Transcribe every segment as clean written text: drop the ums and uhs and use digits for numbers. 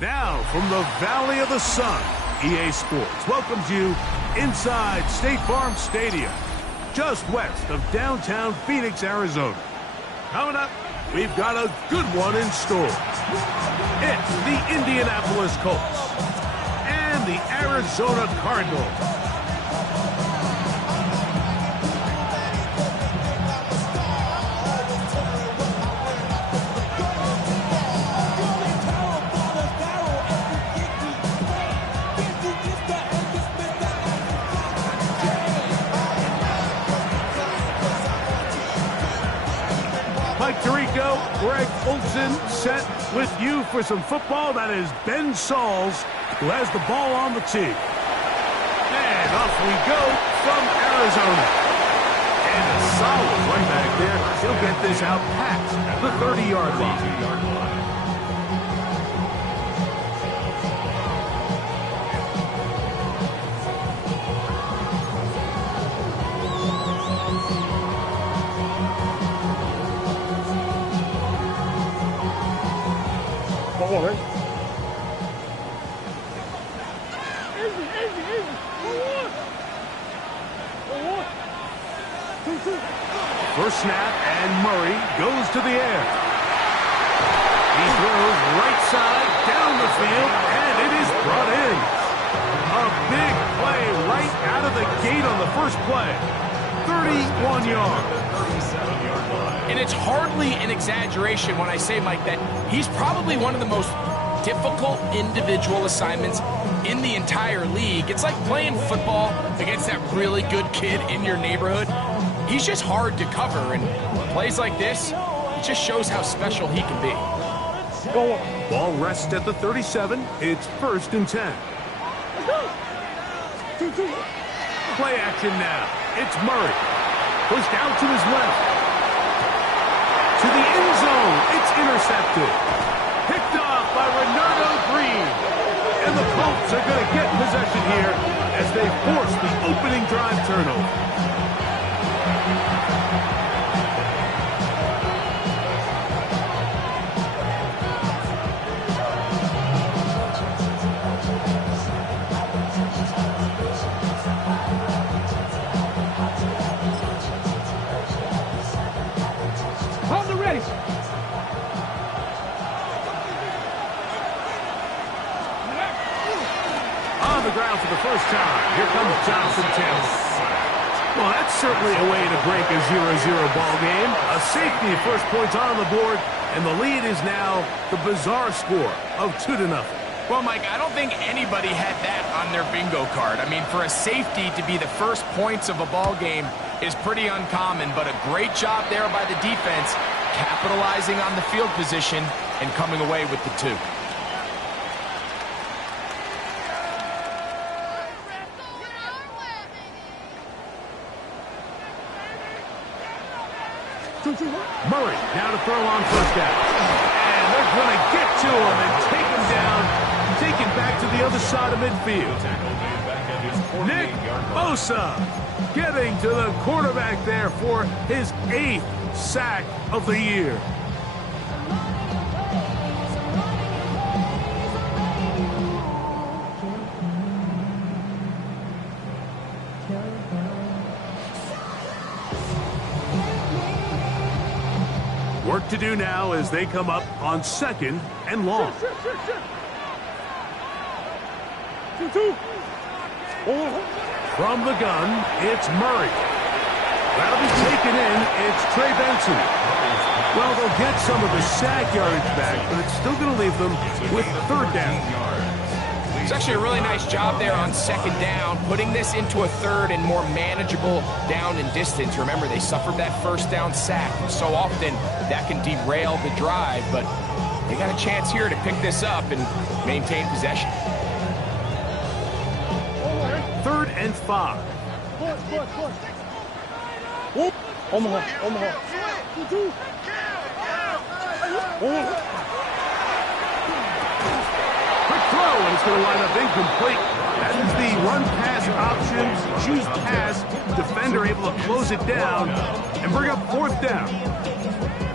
Now, from the Valley of the Sun, EA Sports welcomes you inside State Farm Stadium, just west of downtown Phoenix, Arizona. Coming up, we've got a good one in store. It's the Indianapolis Colts and the Arizona Cardinals. Mike Tirico, Greg Olson set with you for some football. That is Ben Sauls, who has the ball on the tee. And off we go from Arizona. And a solid run back there. He'll get this out past the 30-yard line. First snap, and Murray goes to the air. He throws right side down the field, and it is brought in. A big play right out of the gate on the first play. 31 yards. And it's hardly an exaggeration when I say, Mike, that he's probably one of the most difficult individual assignments in the entire league. It's like playing football against that really good kid in your neighborhood. He's just hard to cover, and plays like this, it just shows how special he can be. Ball rests at the 37. It's 1st and 10. Play action now. It's Murray. Pushed out to his left. To the end zone. It's intercepted. Picked off by Renardo Green. And the Colts are going to get possession here as they force the opening drive turnover. On the ground for the first time. Here comes Jonathan Taylor. Well, that's certainly a way to break a 0-0 ball game. A safety, first points on the board, and the lead is now the bizarre score of 2-0. Well, Mike, I don't think anybody had that on their bingo card. I mean, for a safety to be the first points of a ball game is pretty uncommon, but a great job there by the defense, capitalizing on the field position and coming away with the 2. Murray now to throw on first down. And they're going to get to him and take him down, take him back to the other side of midfield. Nick Bosa getting to the quarterback there for his 8th sack of the year. Work to do now as they come up on 2nd and long. From the gun, it's Murray. That'll be taken in. It's Trey Benson. Well, they'll get some of the sack yardage back, but it's still going to leave them with 3rd down. It's actually a really nice job there on 2nd down, putting this into a 3rd and more manageable down and distance. Remember, they suffered that 1st down sack, and so often that can derail the drive, but they got a chance here to pick this up and maintain possession. 3rd and 5. Quick throw, and it's going to wind up incomplete. That is the run-pass options. Choose pass. Defender able to close it down and bring up fourth down.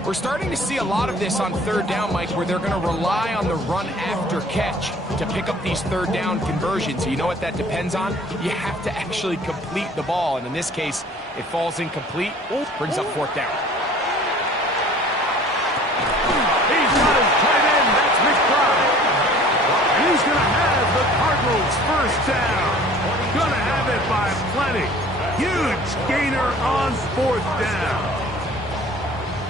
We're starting to see a lot of this on third down, Mike, where they're going to rely on the run after catch to pick up these third down conversions. You know what that depends on? You have to actually complete the ball, and in this case, it falls incomplete, brings up fourth down. He's got his tight end. That's McBride. And he's going to have the Cardinals first down. Going to have it by plenty. Huge gainer on fourth down.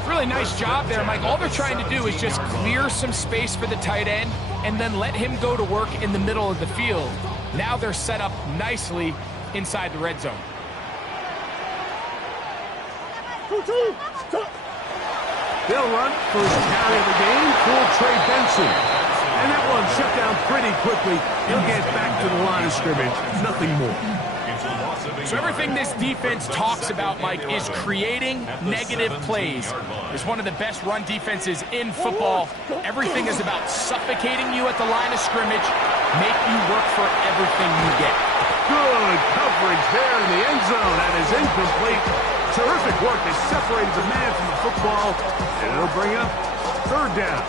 Really nice job there, Mike. All they're trying to do is just clear some space for the tight end and then let him go to work in the middle of the field. Now they're set up nicely inside the red zone. They'll run first carry of the game for Trey Benson. And that one shut down pretty quickly. He'll get back to the line of scrimmage. Nothing more. So everything this defense talks about, Mike, is creating negative plays. It's one of the best run defenses in football. Everything is about suffocating you at the line of scrimmage, make you work for everything you get. Good coverage there in the end zone. That is incomplete. Terrific work. They separated the man from the football, and it'll bring up third down.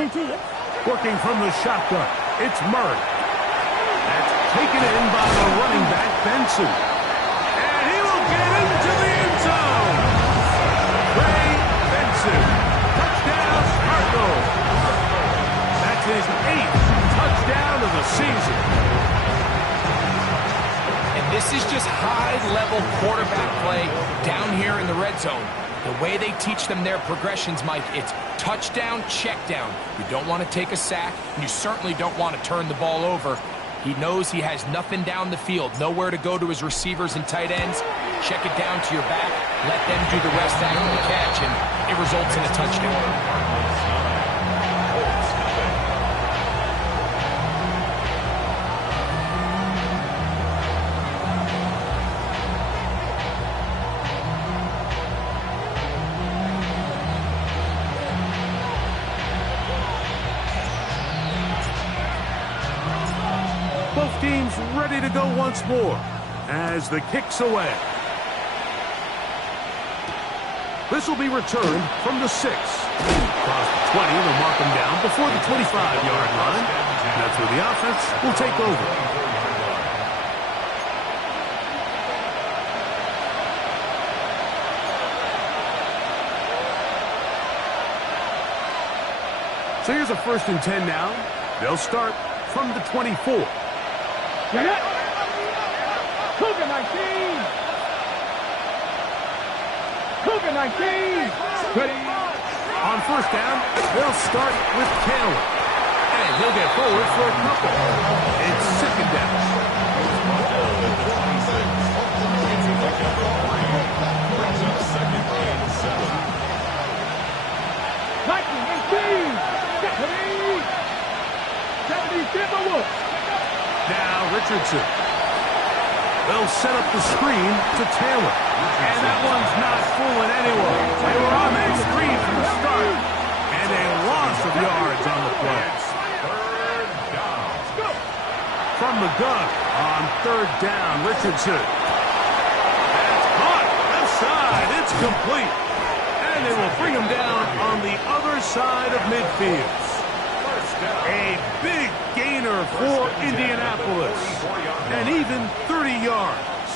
Working from the shotgun, it's Murray. That's taken in by the running back, Benson. And he will get into the end zone. Trey Benson, touchdown Cardinals. That's his 8th touchdown of the season. And this is just high-level quarterback play down here in the red zone. The way they teach them their progressions, Mike, it's touchdown, check down. You don't want to take a sack, and you certainly don't want to turn the ball over. He knows he has nothing down the field, nowhere to go to his receivers and tight ends. Check it down to your back, let them do the rest after the catch, and it results in a touchdown. Both teams ready to go once more as the kick's away. This will be returned from the 6. Across the 20, they'll mark them down before the 25-yard line. That's where the offense will take over. So here's a 1st and 10 now. They'll start from the 24. Cougar 19! Cougar 19! Ready. On 1st down, they'll start with Taylor. And he'll get forward for a couple. It's 2nd down. Now Richardson. They'll set up the screen to Taylor. And that one's not fooling anyone. They were on that screen from the start. And a loss of yards on the play. From the gun on 3rd down, Richardson. That's caught. Left side. It's complete. And they will bring him down on the other side of midfield. A big gainer for Indianapolis. And even 30 yards.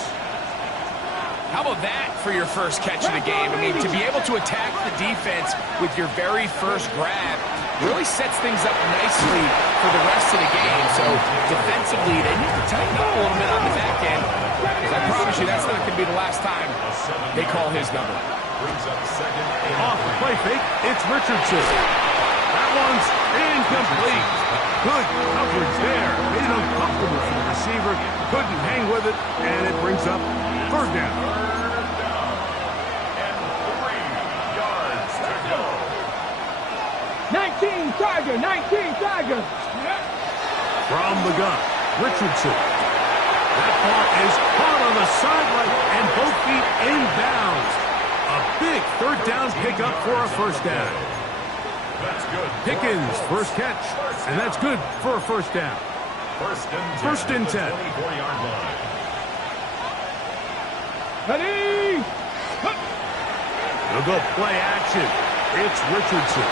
How about that for your first catch of the game? I mean, to be able to attack the defense with your very first grab really sets things up nicely for the rest of the game. So defensively, they need to tighten up a little bit on the back end. Because I promise you, that's not going to be the last time they call his number. Off the play fake, it's Richardson. That one's incomplete. Good coverage there. Made it uncomfortable for the receiver. Couldn't hang with it, and it brings up 3rd down. 19 Tiger, 19 Tiger. From the gun, Richardson. That ball is caught on the sideline and both feet inbounds. A big third down pickup for a first down. Pickens, first catch, and that's good for a first down. First and 10. Ready? They'll go play action. It's Richardson.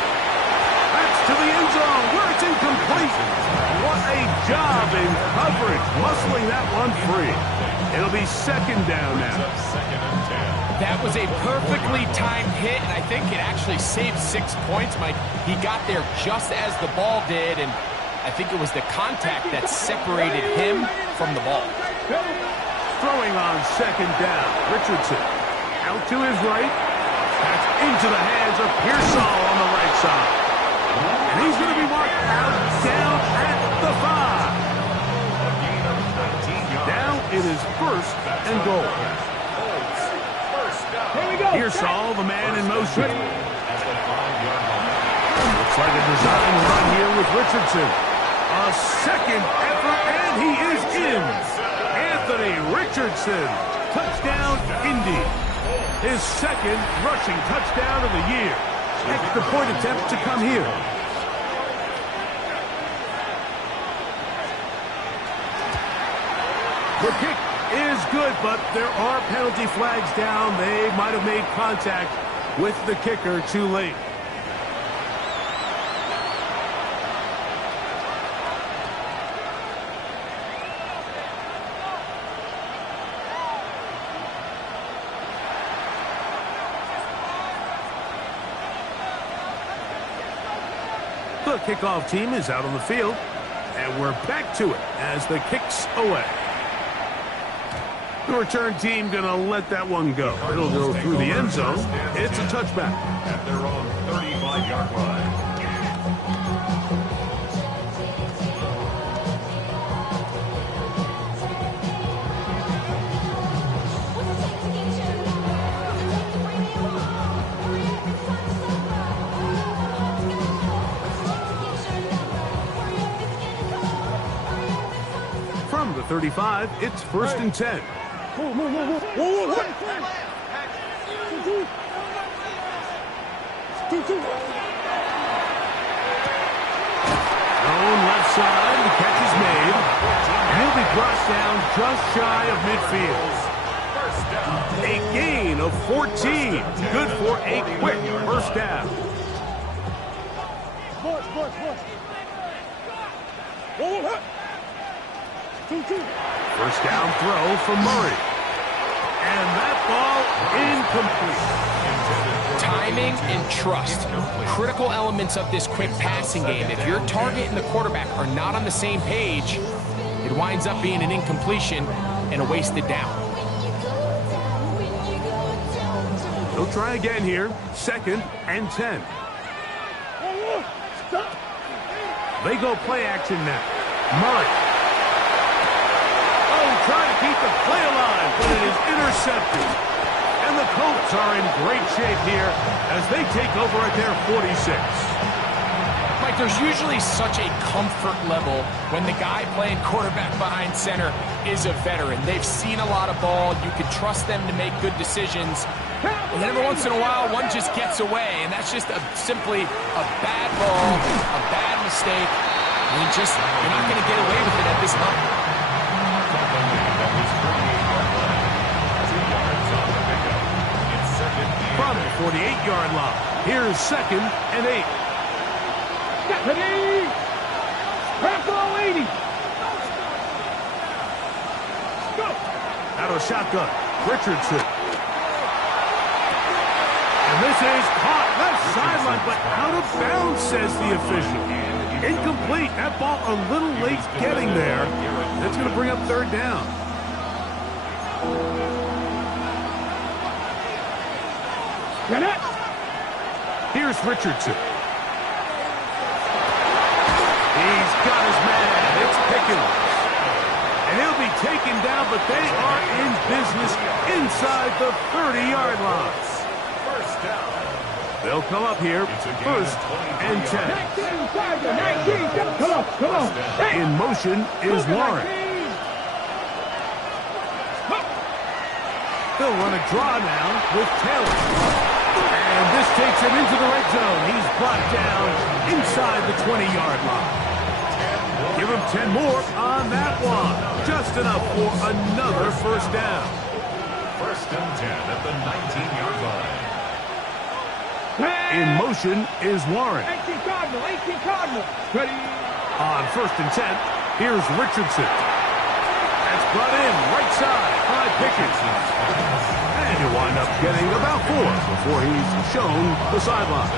That's to the end zone where it's incomplete. What a job in coverage, muscling that one free. It'll be second down now. That was a perfectly timed hit, and I think it actually saved 6 points, Mike. He got there just as the ball did, and I think it was the contact that separated him from the ball. Throwing on second down, Richardson. Out to his right. That's into the hands of Pearsall on the right side. And he's going to be marked out down at the 5. Now it is first and goal. Here we go. Pearsall, the man in motion. Looks like a design run here with Richardson. A second effort, and he is in. Anthony Richardson, touchdown, Indy. His second rushing touchdown of the year. Extra point attempt to come here. The kick is good, but there are penalty flags down. They might have made contact with the kicker too late. The kickoff team is out on the field, and we're back to it as the kick's away. The return team going to let that one go. It'll go through the end zone. It's a touchback. At their own 35-yard line. From the 35, it's first and 10. Whoa. Thrown left side, the catch is made. He'll be brought down just shy of midfield. A gain of 14. Good for a quick first down. First down throw from Murray. And that ball incomplete. Timing and trust, critical elements of this quick passing game. If your target and the quarterback are not on the same page, it winds up being an incompletion and a wasted down. They'll try again here. Second and 10. They go play action now. Murray. Trying to keep the play alive, but it is intercepted. And the Colts are in great shape here as they take over at their 46. Mike, there's usually such a comfort level when the guy playing quarterback behind center is a veteran. They've seen a lot of ball. You can trust them to make good decisions. And then every once in a while, one just gets away, and that's just simply a bad ball, a bad mistake. You're not going to get away with it at this level. From the 48-yard line, here's second and 8. Ready? Crack ball 80. Go. Out of shotgun, Richardson. And this is caught left sideline, but out of bounds, says the official. Incomplete. That ball a little late getting there. That's going to bring up third down. Here's Richardson. He's got his man. It's Pickens. And he'll be taken down, but they are in business inside the 30-yard line. First down. They'll come up here, first and 10. 19, come on. In motion is Warren. They'll run a draw now with Taylor. And this takes him into the red zone. He's brought down inside the 20-yard line. Give him 10 more on that one. Just enough for another first down. First and 10 at the 19-yard line. In motion is Warren. 18 Cardinal. Ready. On first and 10, here's Richardson. That's brought in right side by Pickens. And he'll wind up getting about 4 before he's shown the sideline.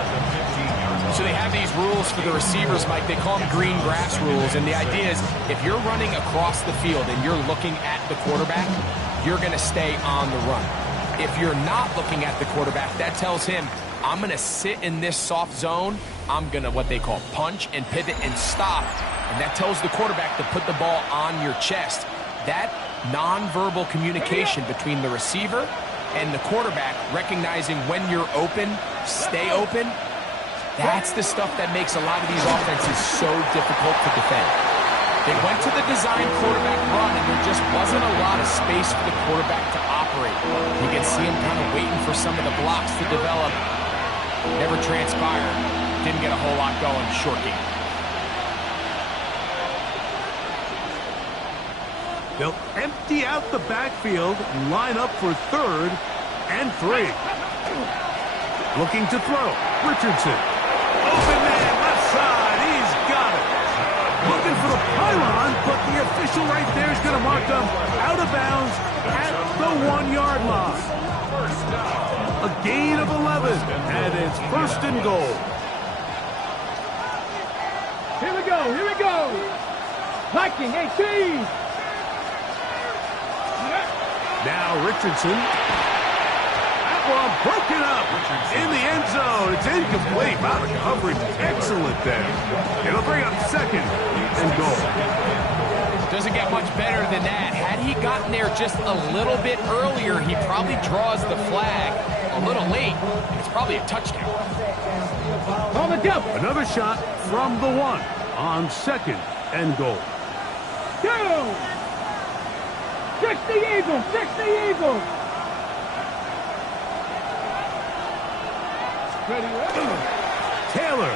So they have these rules for the receivers, Mike. They call them green grass rules. And the idea is if you're running across the field and you're looking at the quarterback, you're going to stay on the run. If you're not looking at the quarterback, that tells him, I'm going to sit in this soft zone. I'm going to what they call punch and pivot and stop. And that tells the quarterback to put the ball on your chest. That nonverbal communication between the receiver and the quarterback, recognizing when you're open, stay open, that's the stuff that makes a lot of these offenses so difficult to defend. They went to the design quarterback run, and there just wasn't a lot of space for the quarterback to operate. You can see him kind of waiting for some of the blocks to develop. Never transpired. Didn't get a whole lot going. Short game. They'll empty out the backfield, line up for third and 3. Looking to throw. Richardson. Open man, left side. He's got it. Looking for the pylon, but the official right there is going to mark them out of bounds at the 1-yard line. A gain of 11, and it's first and goal. Here we go. Viking 18. Now Richardson. That one broken up in the end zone. It's incomplete. Wow, the coverage excellent there. It'll bring up second and goal. Doesn't get much better than that. Had he gotten there just a little bit earlier, he probably draws the flag a little late. It's probably a touchdown. On the jump. Another shot from the 1 on second and goal. Go. 60 Eagles. Ready. Taylor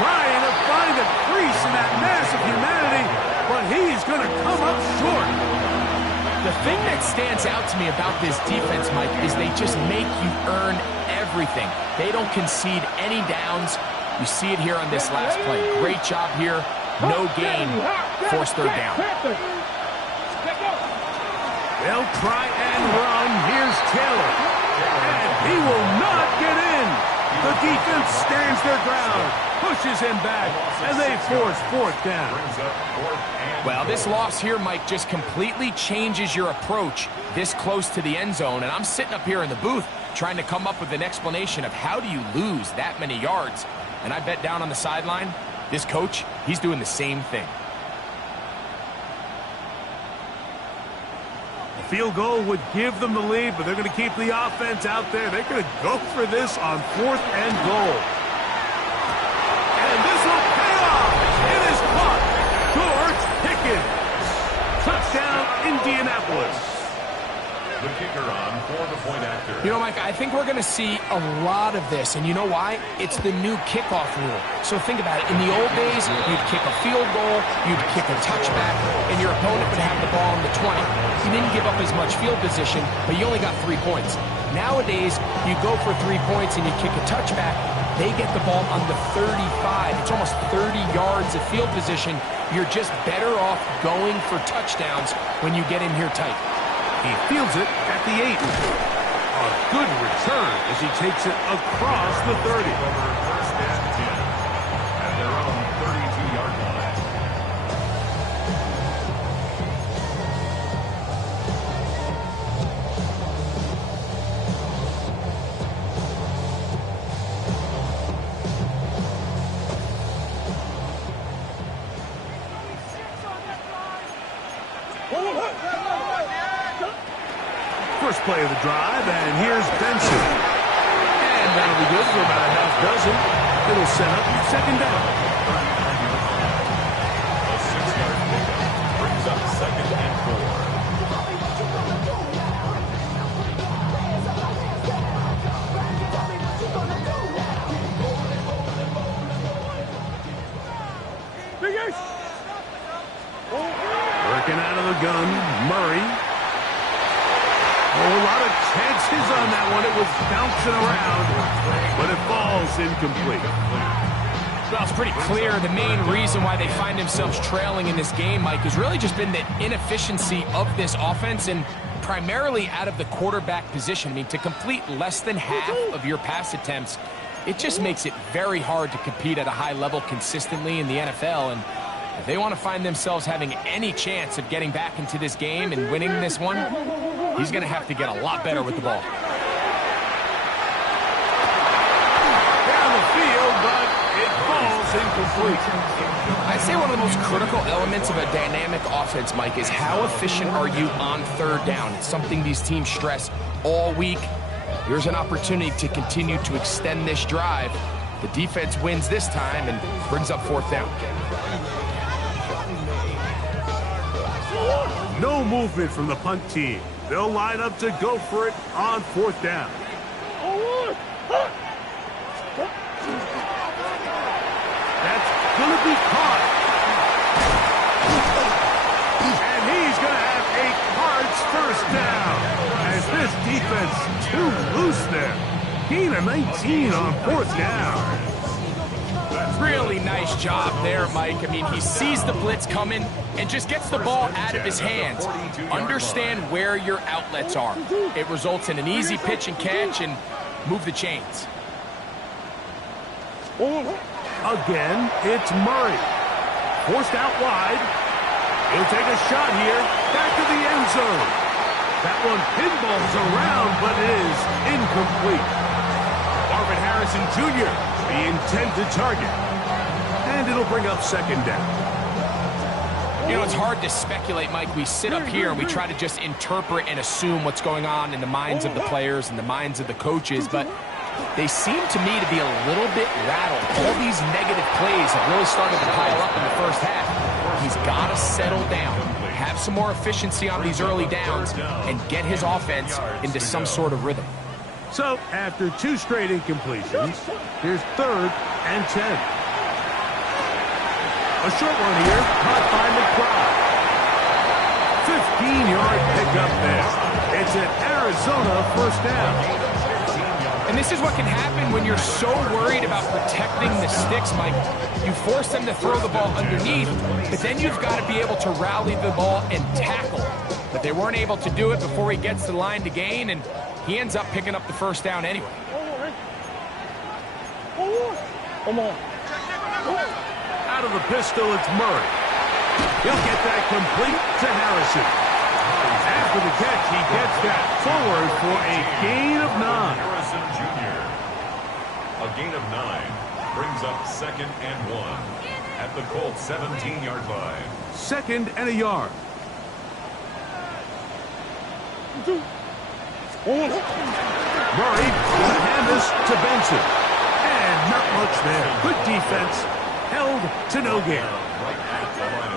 trying to find a crease in that mass of humanity, but he's going to come up short. The thing that stands out to me about this defense, Mike, is they just make you earn everything. They don't concede any downs. You see it here on this last play. Great job here. No gain. Forced third down. They'll try and run. Here's Taylor. And he will not get in. The defense stands their ground, pushes him back, and they force fourth down. Well, this loss here, Mike, just completely changes your approach this close to the end zone. And I'm sitting up here in the booth trying to come up with an explanation of how do you lose that many yards. And I bet down on the sideline, this coach, he's doing the same thing. Field goal would give them the lead, but they're going to keep the offense out there. They're going to go for this on fourth and goal. And this will pay off. It is caught. George Pickens. Touchdown, Indianapolis. The kicker on for the point after. You know, Mike, I think we're going to see a lot of this. And you know why? It's the new kickoff rule. So think about it. In the old days, you'd kick a field goal, you'd kick a touchback, and your opponent would have the ball on the 20. You didn't give up as much field position, but you only got 3 points. Nowadays, you go for 3 points and you kick a touchback. They get the ball on the 35. It's almost 30 yards of field position. You're just better off going for touchdowns when you get in here tight. He fields it at the 8. A good return as he takes it across the 30. First and 10 at their own 32-yard line. First play of the drive, and here's Benson. And that'll be good for about a half dozen. It'll set up second down. A 6-yard pickup brings up second and 4. Working out of the gun, Murray. Oh, a lot of chances on that one. It was bouncing around, but it falls incomplete. Well, it's pretty clear the main reason why they find themselves trailing in this game, Mike, has really just been the inefficiency of this offense and primarily out of the quarterback position. I mean, to complete less than half of your pass attempts, it just makes it very hard to compete at a high level consistently in the NFL. And if they want to find themselves having any chance of getting back into this game and winning this one, he's going to have to get a lot better with the ball. Down the field, but it falls incomplete. I'd say one of the most critical elements of a dynamic offense, Mike, is how efficient are you on third down. It's something these teams stress all week. Here's an opportunity to continue to extend this drive. The defense wins this time and brings up fourth down. No movement from the punt team. They'll line up to go for it on fourth down. That's going to be caught. And he's going to have a Cards first down. As this defense too loose there. Gain of 19 on fourth down. Really nice job there, Mike. I mean, he sees the blitz coming and just gets the ball out of his hands. Understand where your outlets are. It results in an easy pitch and catch and move the chains. Again, it's Murray. Forced out wide. He'll take a shot here. Back to the end zone. That one pinballs around, but it is incomplete. Marvin Harrison Jr., the intended target. And it'll bring up second down. You know, it's hard to speculate, Mike. We sit up here and we try to just interpret and assume what's going on in the minds of the players and the minds of the coaches, but they seem to me to be a little bit rattled. All these negative plays have really started to pile up in the first half. He's got to settle down, have some more efficiency on these early downs, and get his offense into some sort of rhythm. So, after two straight incompletions, here's third and 10. A short one here, caught by McBride. 15-yard pickup there. It's an Arizona first down. And this is what can happen when you're so worried about protecting the sticks, Mike. You force them to throw the ball underneath, but then you've got to be able to rally the ball and tackle. But they weren't able to do it before he gets to the line to gain, and he ends up picking up the first down anyway. Come on. Out of the pistol, it's Murray. He'll get that complete to Harrison. After the catch, he gets that forward for a gain of 9. Harrison Jr. A gain of 9 brings up second and 1 at the Colts 17-yard line. Second and a yard. Murray will hand this to Benson. And not much there. Good defense. Held to no gain.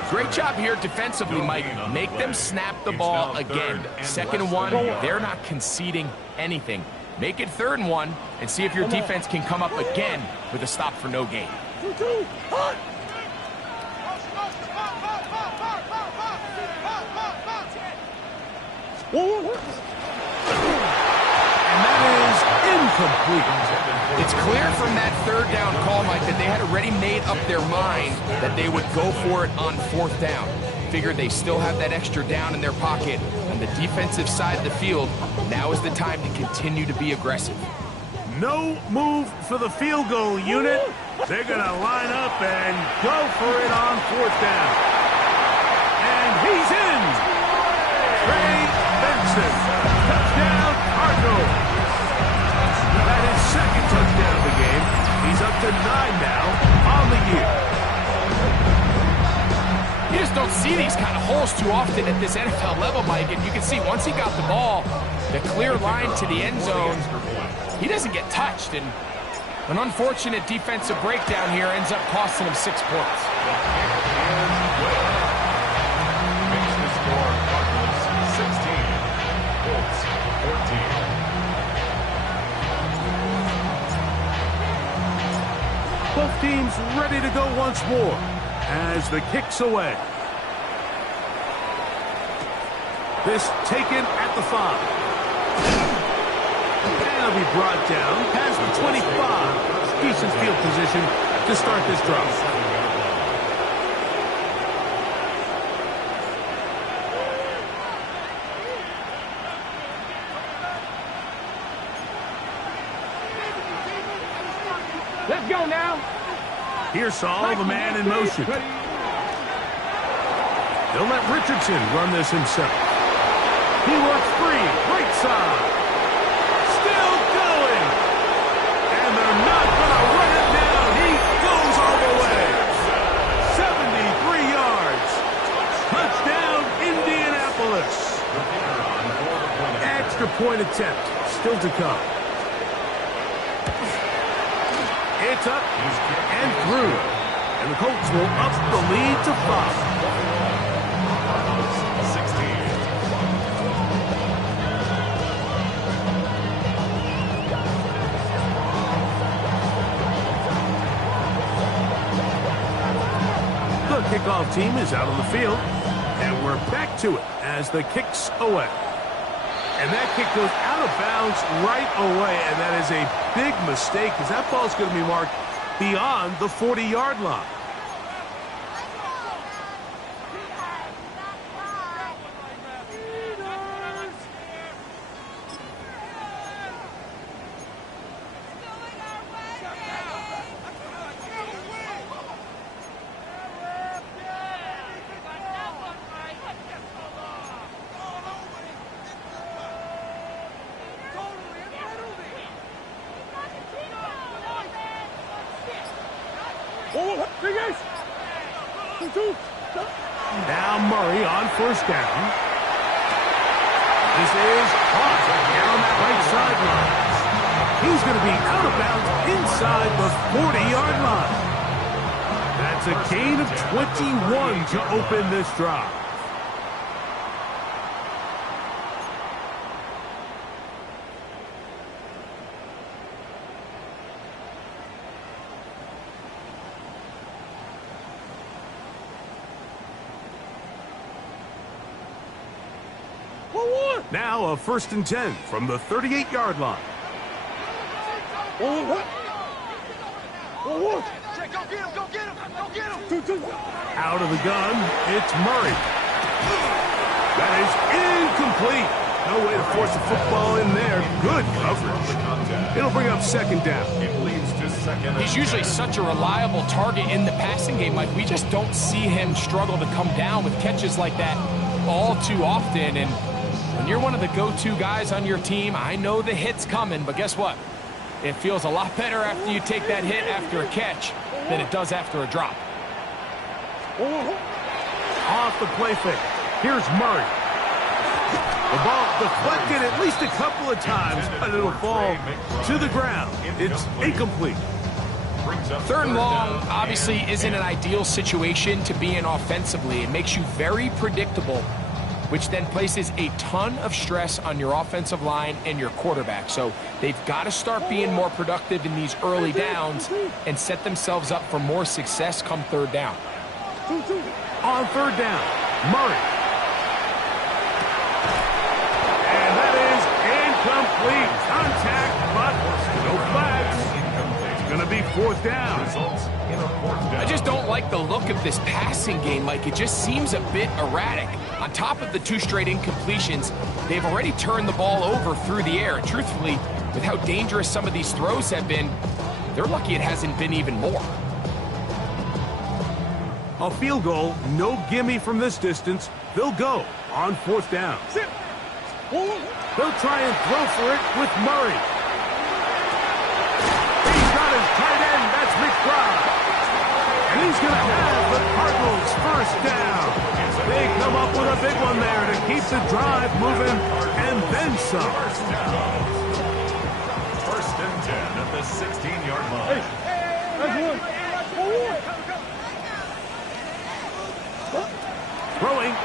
Great job here defensively, Mike. Make them snap the ball again. Second and 1, they're not conceding anything. Make it third and 1 and see if your defense can come up again with a stop for no gain. And that is incomplete. It's clear from that third down call, Mike, that they had already made up their mind that they would go for it on fourth down. Figured they still have that extra down in their pocket on the defensive side of the field. Now is the time to continue to be aggressive. No move for the field goal unit. They're going to line up and go for it on fourth down. And he's in. Trey Benson. Touchdown, Cardinals. That is second touchdown of the game. He's up to 9 now on the year. You just don't see these kind of holes too often at this NFL level, Mike. And you can see once he got the ball, the clear line to the end zone, he doesn't get touched, and an unfortunate defensive breakdown here ends up costing him 6 points. Makes the score Cardinals 16, Colts 14. Both teams ready to go once more as the kick's away. This taken at the 5. And it'll be brought down past the 25. Decent field position to start this drive. Let's go now. Here's Saul, the man in motion. They'll let Richardson run this himself. He works free, right side. Still going. And they're not going to run it down. He goes all the way. 73 yards. Touchdown, Indianapolis. Extra point attempt still to come. It's up and through. And the Colts will up the lead to 5. The kickoff team is out on the field, and we're back to it as the kick's away. And that kick goes out of bounds right away, and that is a big mistake because that ball's going to be marked beyond the 40-yard line. Now Murray on first down. This is caught down that right sideline. He's going to be out of bounds inside the 40-yard line. That's a gain of 21 to open this drive. Now a 1st and 10 from the 38-yard line. Out of the gun, it's Murray. That is incomplete. No way to force the football in there. Good coverage. It'll bring up 2nd down. It leads to 2nd. He's usually such a reliable target in the passing game, Mike. We just don't see him struggle to come down with catches like that all too often. And when you're one of the go-to guys on your team, I know the hit's coming, but guess what? It feels a lot better after you take that hit after a catch than it does after a drop. Off the play fake. Here's Murray. The ball deflected at least a couple of times, but it'll fall to the ground. It's incomplete. 3rd and long obviously isn't an ideal situation to be in offensively. It makes you very predictable, which then places a ton of stress on your offensive line and your quarterback. So they've got to start being more productive in these early downs and set themselves up for more success come 3rd down. On 3rd down, Murray. And that is incomplete. Contact, but no flags. It's going to be 4th down. I just don't like the look of this passing game, Mike. It just seems a bit erratic. On top of the 2 straight incompletions, they've already turned the ball over through the air. And truthfully, with how dangerous some of these throws have been, they're lucky it hasn't been even more. A field goal, no gimme from this distance. They'll go on 4th down. They'll try and throw for it with Murray. He's got his tight end. That's McBride. And he's going to have the Cardinals 1st down. They come up with a big one there to keep the drive moving and then some. 1st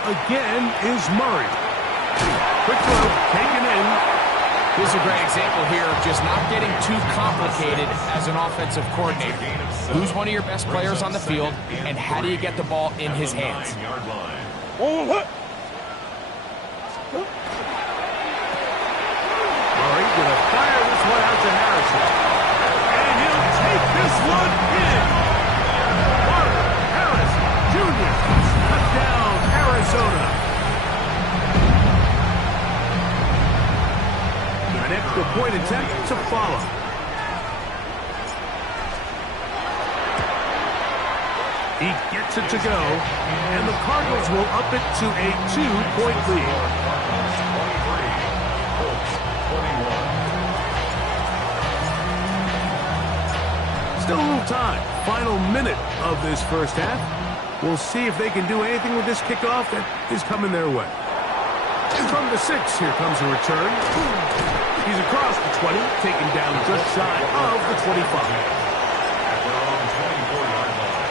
again is Murray. Quick throw, taken in. This is a great example here of just not getting too complicated as an offensive coordinator. Who's one of your best players on the field, and how do you get the ball in his hands? Murray gonna fire this one out to Harrison. And he'll take this one in. Mark Harris Jr. Touchdown, Arizona. An extra point attempt to follow. He gets it to go, and the Cardinals will up it to a 2-point lead. Still a little time. Final minute of this first half. We'll see if they can do anything with this kickoff that is coming their way. From the 6, here comes a return. He's across the 20, taken down just shy of the 25. At their own 24-yard line.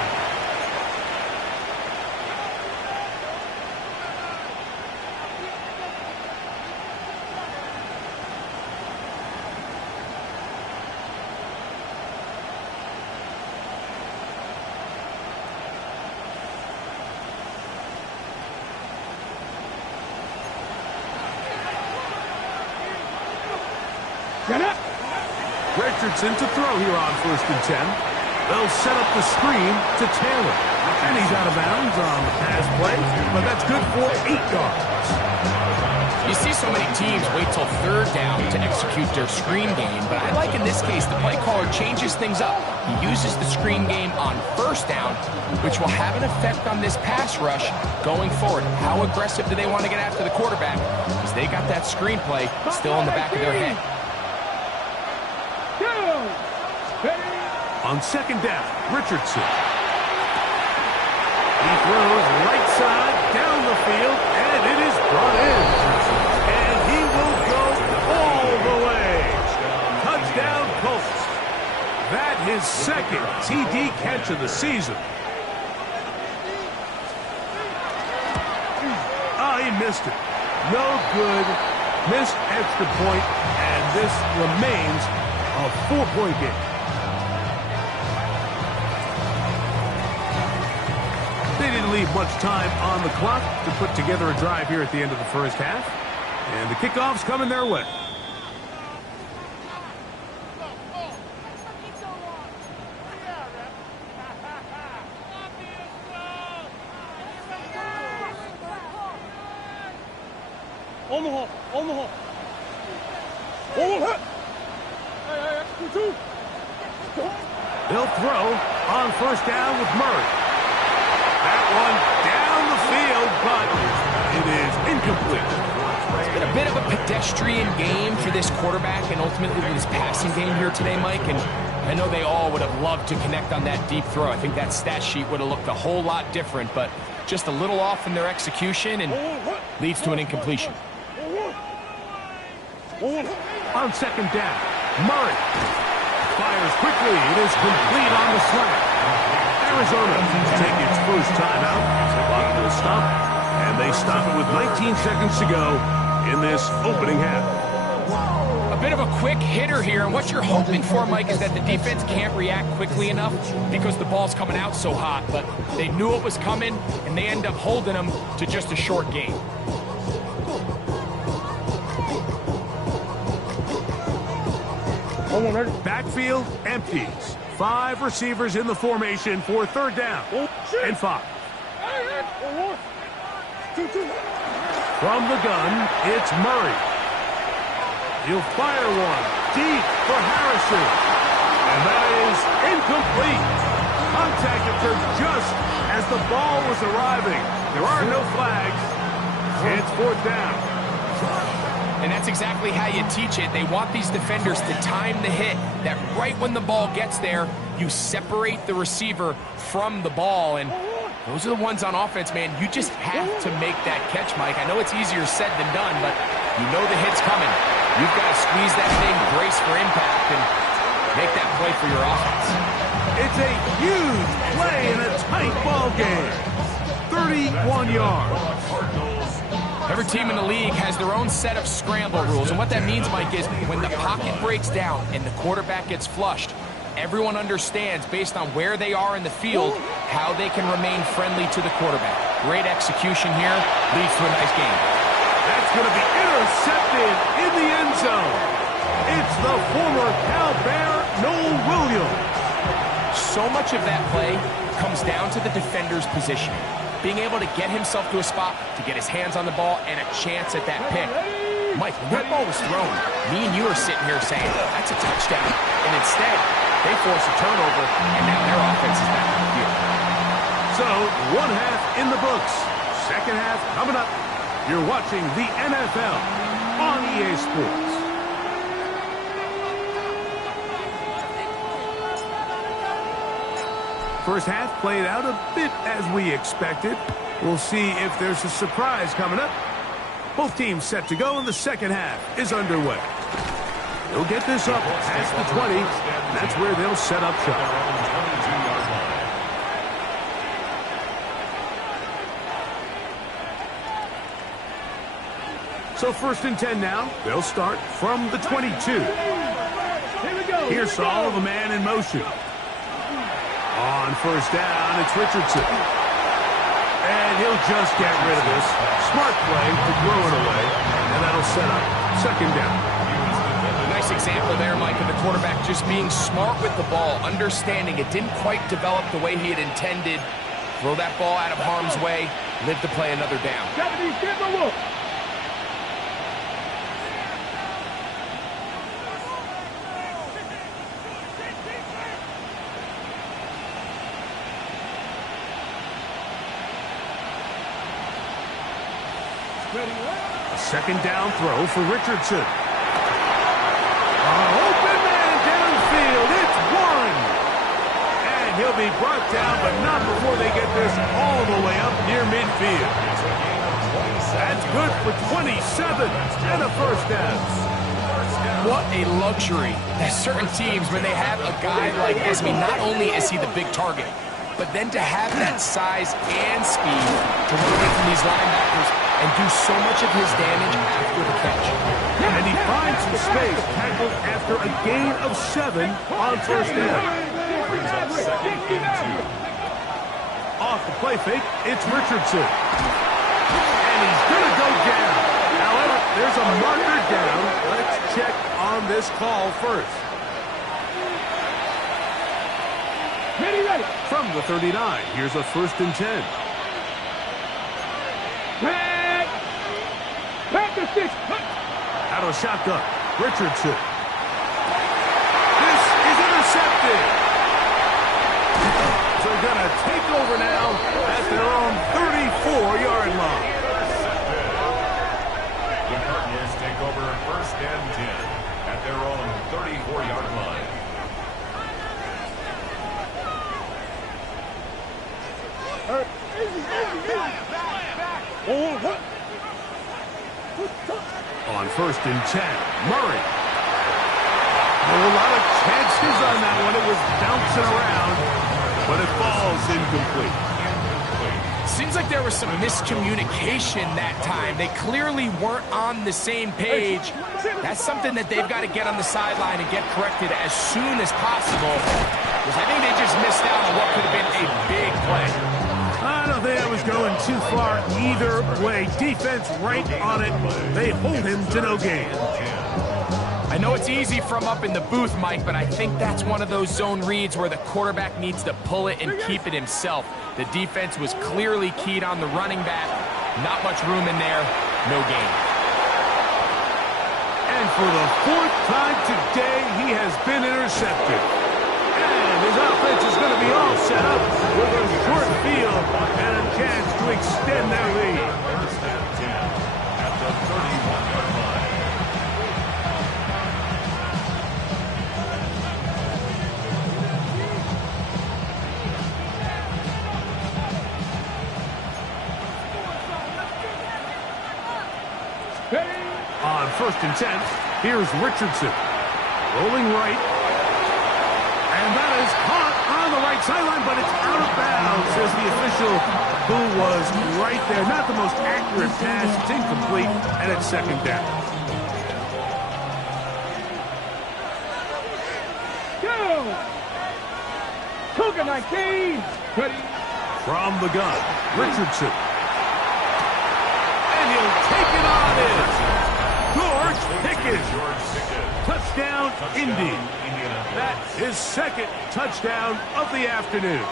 Richardson to throw here on 1st and 10. They'll set up the screen to Taylor. And he's out of bounds on the pass play, but that's good for 8 yards. You see so many teams wait till 3rd down to execute their screen game, but I like in this case the play caller changes things up. He uses the screen game on 1st down, which will have an effect on this pass rush going forward. How aggressive do they want to get after the quarterback? Because they got that screen play still in the back of their head. On 2nd down, Richardson. He throws right side down the field, and it is brought in. And he will go all the way. Touchdown, Colts. That his 2nd TD catch of the season. Oh, he missed it. No good. Missed extra point, and this remains a 4-point game. They didn't leave much time on the clock to put together a drive here at the end of the first half. And the kickoff's coming their way. They'll throw on 1st down with Murray. That one down the field, but it is incomplete. It's been a bit of a pedestrian game for this quarterback and ultimately this passing game here today, Mike. And I know they all would have loved to connect on that deep throw. I think that stat sheet would have looked a whole lot different, but just a little off in their execution and leads to an incompletion. On 2nd down, Murray fires quickly. It is complete on the slant. Arizona take its first timeout. Clock will stop, and they stop it with 19 seconds to go in this opening half. A bit of a quick hitter here, and what you're hoping for, Mike, is that the defense can't react quickly enough because the ball's coming out so hot, but they knew it was coming, and they end up holding them to just a short game. Backfield empties. 5 receivers in the formation for 3rd down and 5. From the gun, it's Murray. He'll fire one deep for Harrison. And that is incomplete. Contact occurred just as the ball was arriving. There are no flags. It's 4th down. And that's exactly how you teach it. They want these defenders to time the hit, that right when the ball gets there, you separate the receiver from the ball. And those are the ones on offense, man. You just have to make that catch, Mike. I know it's easier said than done, but you know the hit's coming. You've got to squeeze that thing, brace for impact, and make that play for your offense. It's a huge play in a tight ball game. 3rd 31 yards. Every team in the league has their own set of scramble rules, and what that means, Mike, is when the pocket breaks down and the quarterback gets flushed, everyone understands, based on where they are in the field, how they can remain friendly to the quarterback. Great execution here, leads to a nice game. That's going to be intercepted in the end zone. It's the former Cal Bear, Noel Williams. So much of that play comes down to the defender's positioning. Being able to get himself to a spot, to get his hands on the ball, and a chance at that pick. Mike, when that ball was thrown, me and you are sitting here saying, that's a touchdown. And instead, they force a turnover, and now their offense is back on the field. So, one half in the books. Second half coming up. You're watching the NFL on EA Sports. First half played out a bit as we expected. We'll see if there's a surprise coming up. Both teams set to go, and the second half is underway. They'll get this up past the 20. That's where they'll set up shop. So 1st and 10 now. They'll start from the 22. Here's Saul, the man in motion. On 1st down, it's Richardson. And he'll just get rid of this. Smart play to throw it away. And that'll set up 2nd down. Nice example there, Mike, of the quarterback just being smart with the ball, understanding it didn't quite develop the way he had intended. Throw that ball out of harm's way, live to play another down. A 2nd down throw for Richardson. Open man downfield. It's one. And he'll be brought down, but not before they get this all the way up near midfield. That's good for 27 and a 1st down. What a luxury that certain teams, when they have a guy like this, I mean, not only is he the big target, but then to have that size and speed to run away from these linebackers and do so much of his damage after the catch. And he finds some space, tackled after a gain of 7 on 1st down. Brings up 2nd and 2. Off the play fake, it's Richardson. And he's going to go down. However, there's a marker down. Let's check on this call first. From the 39, here's a 1st and 10. Out of shotgun, Richardson. This is intercepted. So they're going to take over now at their own 34-yard line. The Cardinals take over 1st and 10 at their own 34-yard line. On 1st and 10, Murray. A lot of chances on that one. It was bouncing around, but it falls incomplete. Seems like there was some miscommunication that time. They clearly weren't on the same page. That's something that they've got to get on the sideline and get corrected as soon as possible, because I think they just missed out on what could have been a big play. I don't think I was going too far either way. Defense right on it. They hold him to no gain. I know it's easy from up in the booth, Mike, but I think that's one of those zone reads where the quarterback needs to pull it and keep it himself. The defense was clearly keyed on the running back. Not much room in there. No gain. And for the 4th time today, he has been intercepted. And his offense is going to be all set up with a short field and a chance to extend their lead. 1st and 10 at the 31-yard line. On 1st and 10, here's Richardson. Rolling right. And that is caught on the right sideline, but it's out of bounds, says the official, who was right there. Not the most accurate pass. It's incomplete, and it's second down. Go! Cougar 19. Ready. From the gun, Richardson. And he'll take it on in. George Pickens. Touchdown, Indy. That's his second touchdown of the afternoon.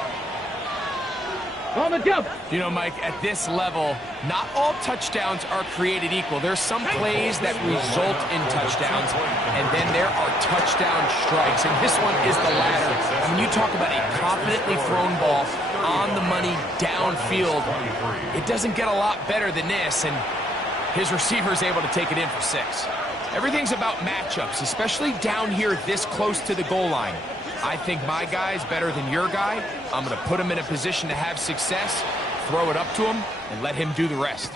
On the jump. You know, Mike, at this level, not all touchdowns are created equal. There's some plays that result in touchdowns, and then there are touchdown strikes, and this one is the latter. And when you talk about a confidently thrown ball on the money downfield, it doesn't get a lot better than this, and his receiver's able to take it in for 6. Everything's about matchups, especially down here this close to the goal line. I think my guy's better than your guy. I'm going to put him in a position to have success, throw it up to him, and let him do the rest.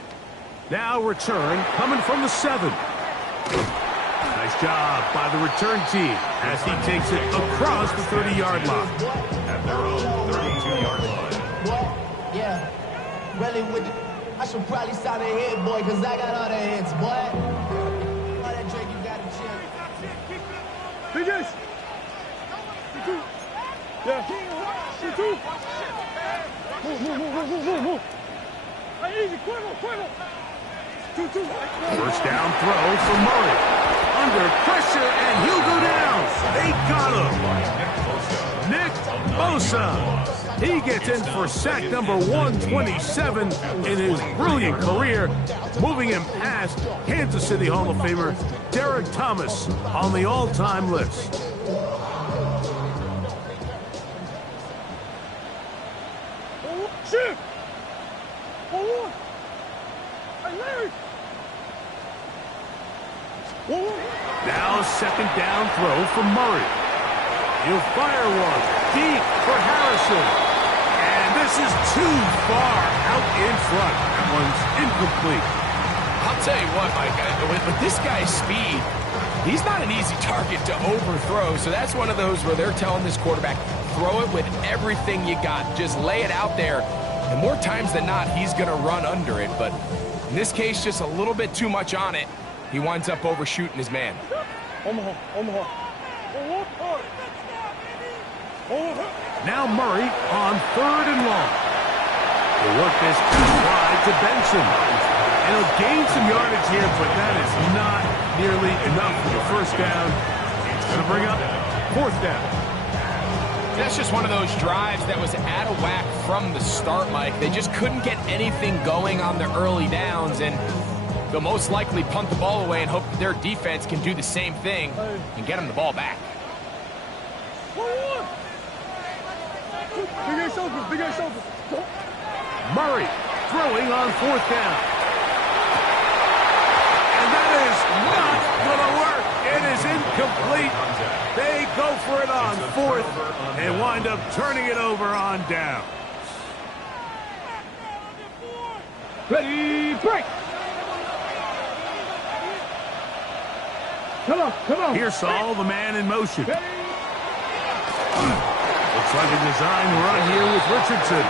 Now return coming from the 7. Nice job by the return team as he takes it across the 30-yard line. At their own 32-yard line. What? Yeah. Really with the, I should probably sign a hit, boy, because I got all the hits, boy. All that Drake, you got to chill. Finish. Yeah. Move. Easy, quiver. 2. First down throw for Murray. Under pressure, and he'll go down. They got him. Nick Bosa. He gets in for sack number 127 in his brilliant career, moving him past Kansas City Hall of Famer Derek Thomas on the all-time list. Shoot! Forward! Hey, Larry! Forward! Now second down throw for Murray. He'll fire one deep for Harrison. And this is too far out in front. That one's incomplete. I'll tell you what, Mike, with this guy's speed, he's not an easy target to overthrow. So that's one of those where they're telling this quarterback, throw it with everything you got. Just lay it out there. And more times than not, he's going to run under it. But in this case, just a little bit too much on it. He winds up overshooting his man. Omaha. Now Murray on 3rd and long. He'll work this too wide to Benson. And he'll gain some yardage here, but that is not nearly enough for the first down. Going to bring up 4th down. That's just one of those drives that was out of whack from the start, Mike. They just couldn't get anything going on the early downs, and they'll most likely punt the ball away and hope that their defense can do the same thing and get them the ball back. Big ass open. Murray throwing on 4th down. And that is not going to work. It is incomplete. They go for it on 4th and wind up turning it over on down. Ready, break. Come on. Pearsall, the man in motion. Looks like a design run here with Richardson.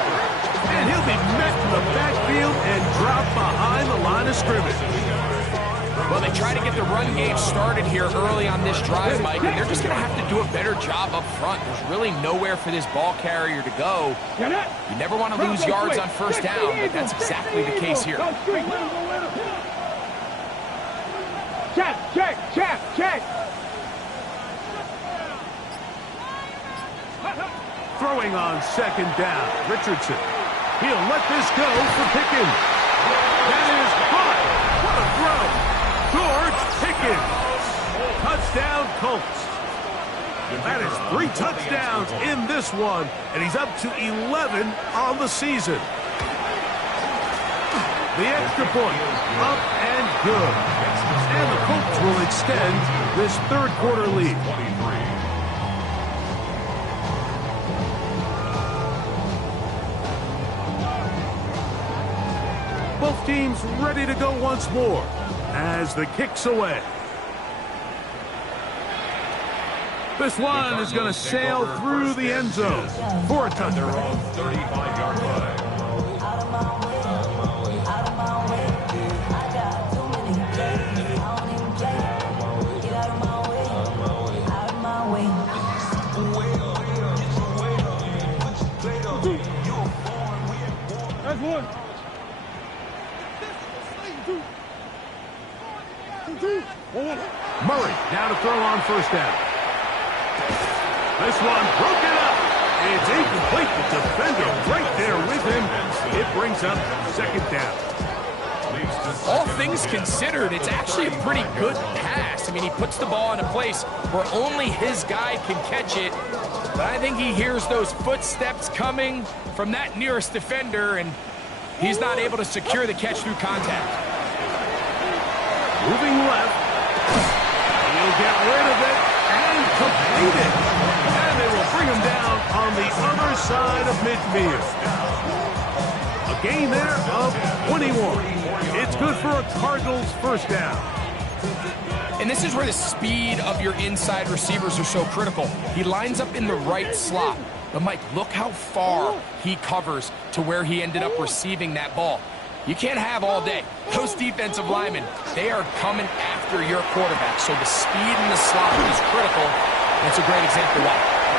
And he'll be met in the backfield and dropped behind the line of scrimmage. Well, they try to get the run game started here early on this drive, Mike, and they're just going to have to do a better job up front. There's really nowhere for this ball carrier to go. You never want to lose yards on first down, but that's exactly the case here. Check. Throwing on 2nd down, Richardson. He'll let this go for Pickens. That is caught. What a throw. George Pickens. Touchdown, Colts. That is 3 touchdowns in this one, and he's up to 11 on the season. The extra point, up and good. And the Colts will extend this 3rd quarter lead. Both teams ready to go once more as the kick's away. This one is going to sail through the end zone for a Their touchdown. own 35-yard line. That's one. Two. Murray now to throw on first down. This one broken up. It's incomplete. The defender right there with him. It brings up second down. All things considered, it's actually a pretty good pass. I mean, he puts the ball in a place where only his guy can catch it. But I think he hears those footsteps coming from that nearest defender, and he's not able to secure the catch through contact. Moving left. He'll get rid of it and complete it. And they will bring him down on the other side of midfield. A gain there of 21. It's good for a Cardinals first down. And this is where the speed of your inside receivers are so critical. He lines up in the right slot. But, Mike, look how far he covers to where he ended up receiving that ball. You can't have all day. Those defensive linemen, they are coming after your quarterback. So the speed in the slot is critical. That's a great example why.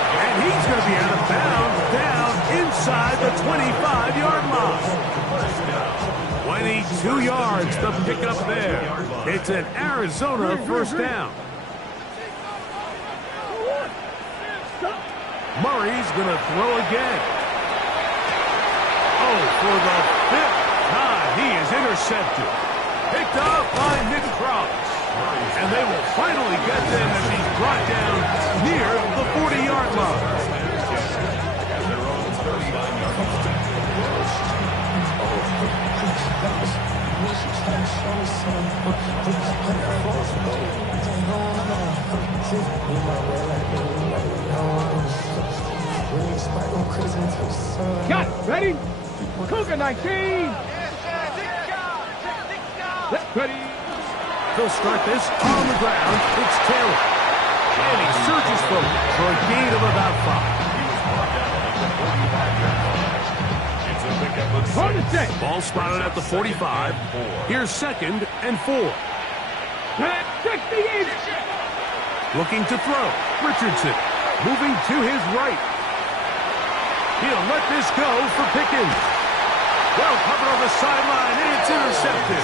And he's going to be out of bounds down inside the 25-yard line. 22 yards to pick up there. It's an Arizona first down. Murray's going to throw again. Oh, for the fifth time, he is intercepted. Picked off by Nick Cross. And they will finally get them as he's brought down near the 40-yard line. Got it. Ready? Cougar 19. Ready. He'll start this on the ground. It's Taylor. And he surges forward for a gain of about 5. Hard to say. Ball spotted at the 45. Here's second and 4. Check the in. Looking to throw. Richardson moving to his right. He'll let this go for Pickens. Well covered on the sideline, and it's intercepted.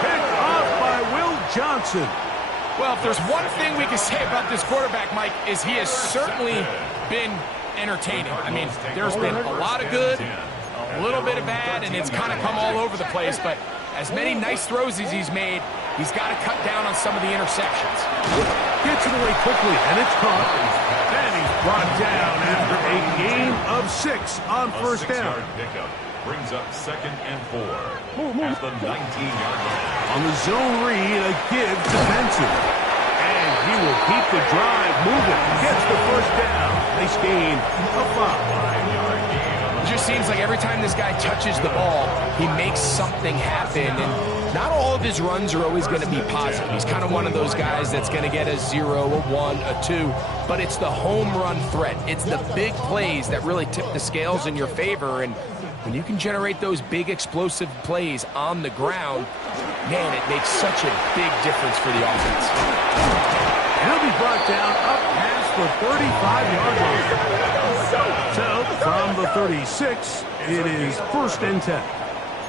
Picked off by Will Johnson. Well, if there's one thing we can say about this quarterback, Mike, is he has certainly been entertaining. I mean, there's been a lot of good, a little bit of bad, and it's kind of come all over the place. But as many nice throws as he's made, he's got to cut down on some of the interceptions. Gets it away quickly, and it's caught. And he's brought down after a gain of 6 on first down. Pickup brings up second and 4 at the 19-yard line. On the zone read, a give to Benson. And he will keep the drive moving. Gets the first down. Nice gain of 5. It just seems like every time this guy touches the ball, he makes something happen. And not all of his runs are always going to be positive. He's kind of one of those guys that's going to get a 0, a 1, a 2. But it's the home run threat. It's the big plays that really tip the scales in your favor. And when you can generate those big explosive plays on the ground, man, it makes such a big difference for the offense. He'll be brought down up past the 35-yard line. So, from the 36, it is first and 10.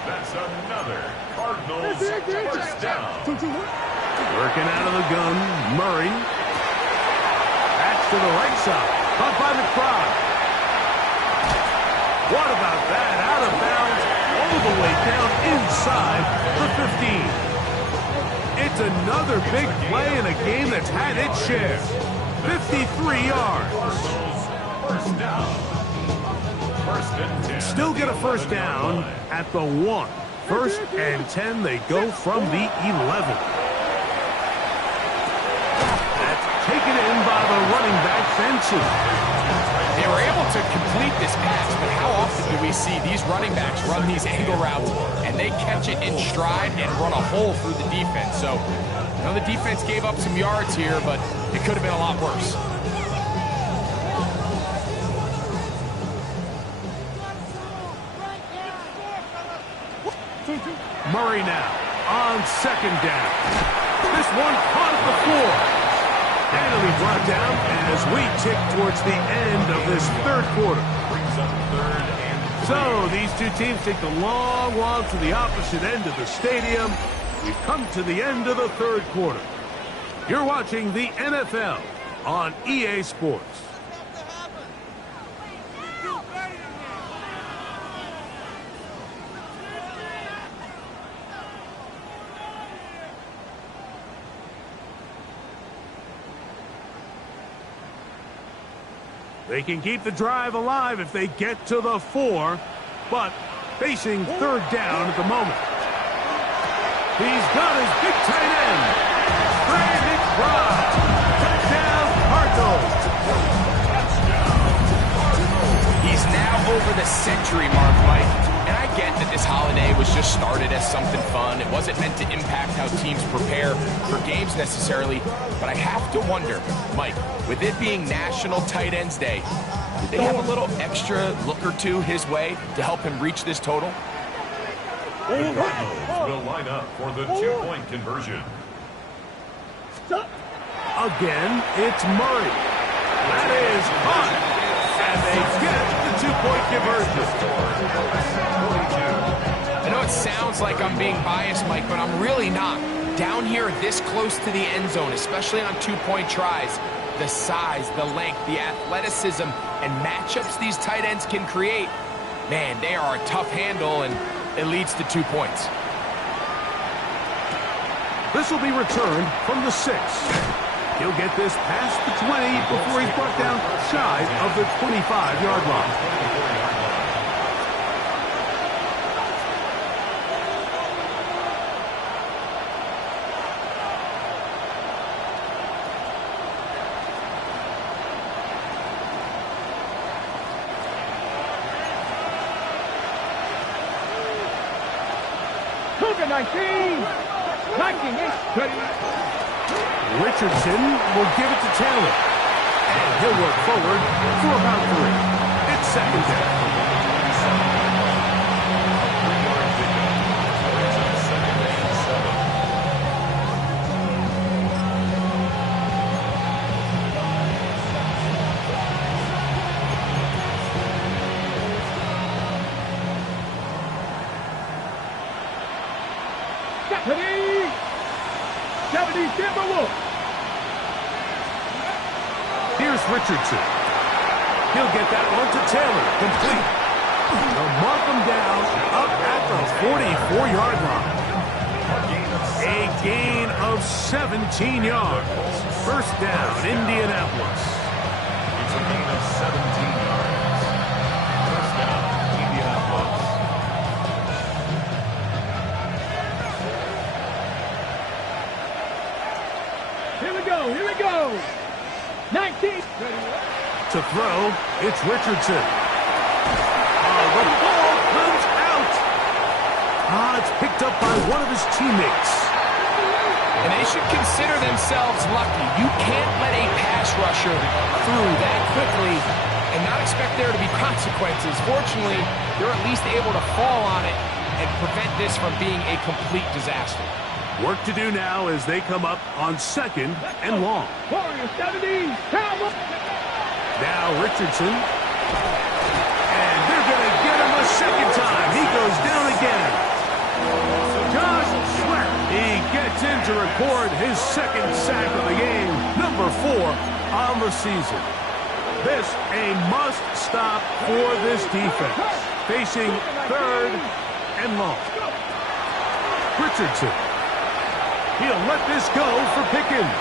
That's another Cardinals first down. Working out of the gun, Murray. Back to the right side. Caught by the crowd. What about that? Out of bounds, all the way down inside the 15. It's another big play in a game that's had its share. 53 yards. First down. First and 10. Still get a first down at the 1. First and 10, they go from the 11. That's taken in by the running back, Benson. They were able to complete this pass, but how often do we see these running backs run these angle routes and they catch it in stride and run a hole through the defense? So, the defense gave up some yards here, but it could have been a lot worse. Murray now on second down. This one caught at the floor. And it'll be brought down as we tick towards the end of this third quarter. Brings up third and 3. So these two teams take the long walk to the opposite end of the stadium. We've come to the end of the third quarter. You're watching the NFL on EA Sports. They can keep the drive alive if they get to the 4, but facing third down at the moment. He's got his big tight end. Straight McBride. Touchdown, Cardinals. He's now over the century mark, Mike. And I get that this holiday was just started as something fun. It wasn't meant to impact how teams prepare for games necessarily. But I have to wonder, Mike, with it being National Tight Ends Day, did they have a little extra look or two his way to help him reach this total? The Cardinals will line up for the 2-point conversion. Again, it's Murray. That is caught. And they get the 2-point conversion. I know it sounds like I'm being biased, Mike, but I'm really not. Down here this close to the end zone, especially on 2-point tries, the size, the length, the athleticism, and matchups these tight ends can create, man, they are a tough handle, and it leads to 2 points. This will be returned from the 6. He'll get this past the 20 before he's brought down shy of the 25-yard line. Cougar 19. 19 ready. Richardson will give it to Taylor. And he'll work forward for about 3. It's second down. Ready. 70 Timberwolves. Here's Richardson. He'll get that one to Taylor. Complete. They'll mark him down up at the 44-yard line. A gain of 17 yards. First down, Indianapolis. It's a gain of 17 yards. First down, Indianapolis. Here we go. 19. To throw, it's Richardson. Oh, the ball comes out. It's picked up by one of his teammates. And they should consider themselves lucky. You can't let a pass rusher through that quickly and not expect there to be consequences. Fortunately, they're at least able to fall on it and prevent this from being a complete disaster. Work to do now as they come up on second and long. Warrior 70. Cowboys. Now Richardson. And they're going to get him a second time. He goes down again. Josh Sweat. He gets in to record his second sack of the game. Number 4 on the season. This a must-stop for this defense. Facing third and long. Richardson. He'll let this go for Pickens.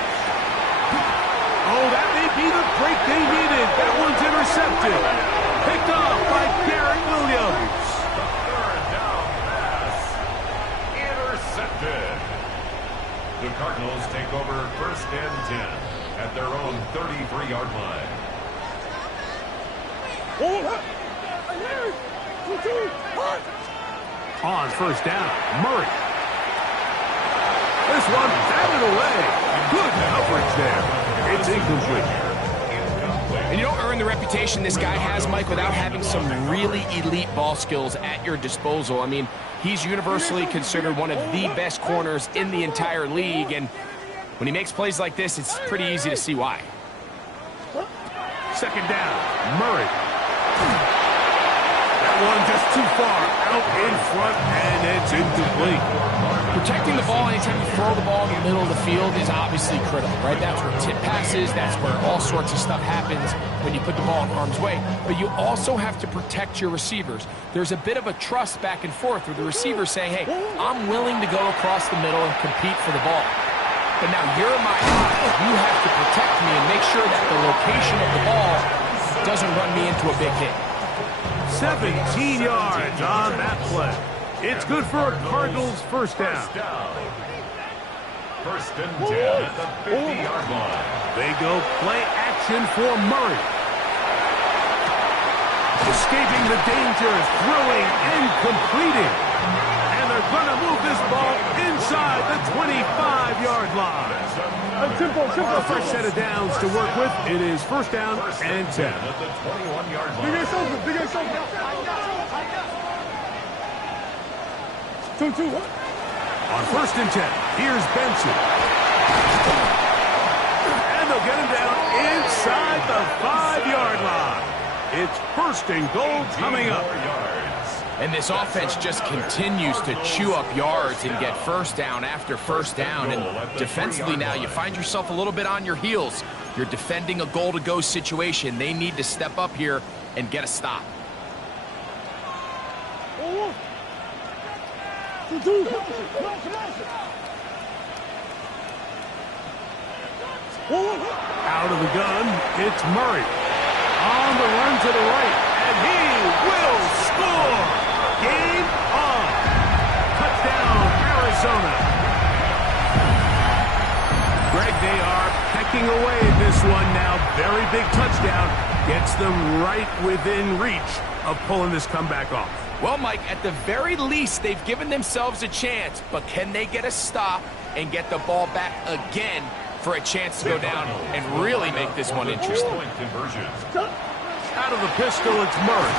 Oh, that may be the break they needed. That one's intercepted. Picked off by Garrett Williams. The third down pass. Intercepted. The Cardinals take over first and 10 at their own 33-yard line. On first down, Murray. This one batted away. Good coverage there. It's incomplete. Incomplete. And you don't earn the reputation this guy has, Mike, without having some really elite ball skills at your disposal. I mean, he's universally considered one of the best corners in the entire league, and when he makes plays like this, it's pretty easy to see why. Second down, Murray. That one just too far out in front, and it's incomplete. Protecting the ball anytime you throw the ball in the middle of the field is obviously critical, right? That's where tip passes, that's where all sorts of stuff happens when you put the ball in harm's way. But you also have to protect your receivers. There's a bit of a trust back and forth where the receiver's saying, hey, I'm willing to go across the middle and compete for the ball. But now you're my eye. You have to protect me and make sure that the location of the ball doesn't run me into a big hit. 17 yards on that play. It's good for a Cardinals first down. First and 10 at the 50-yard line. They go play action for Murray. Escaping the dangers, throwing and completing. And they're going to move this ball inside the 25-yard line. A fresh set of downs to work with. It is first down and 10. At the 21-yard line. On first and 10, here's Benson. And they'll get him down inside the 5-yard line. It's first and goal coming up. And this offense just continues to chew up yards and get first down after first down. And defensively now, you find yourself a little bit on your heels. You're defending a goal-to-go situation. They need to step up here and get a stop. Out of the gun, it's Murray. On the run to the right, and he will score! Game on! Touchdown, Arizona! Greg, they are pecking away at this one now. Very big touchdown. Gets them right within reach of pulling this comeback off. Well, Mike, at the very least, they've given themselves a chance, but can they get a stop and get the ball back again for a chance to go down and really make this one interesting? Out of the pistol, it's Murray.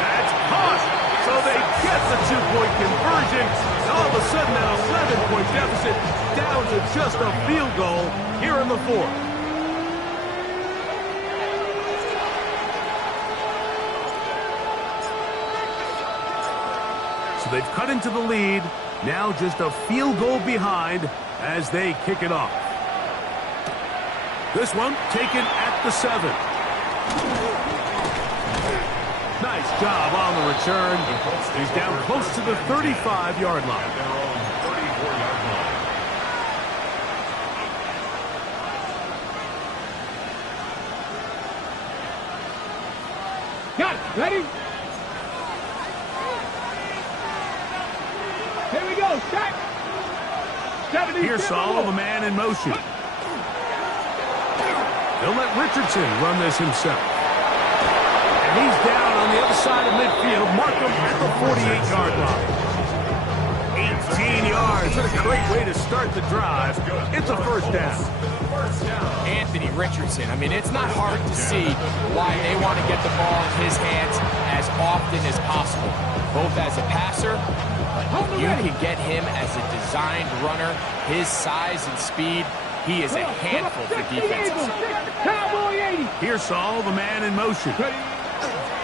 That's caught. So they get the two-point conversion. All of a sudden, an 11-point deficit down to just a field goal here in the fourth. So they've cut into the lead. Now just a field goal behind as they kick it off. This one taken at the 7. Nice job on the return. He's down close to the 35-yard line. Got it. Ready? Here we go. Set. 70. Here's Saul, the man in motion. He'll let Richardson run this himself. And he's down on the other side of midfield. Mark him at the 48-yard line. 18 yards. What a great way to start the drive. It's a first down. Anthony Richardson, I mean, it's not hard to see why they want to get the ball in his hands as often as possible, both as a passer, but if you can get him as a designed runner, his size and speed, he is a handful for defenses. Here's Saul, the man in motion.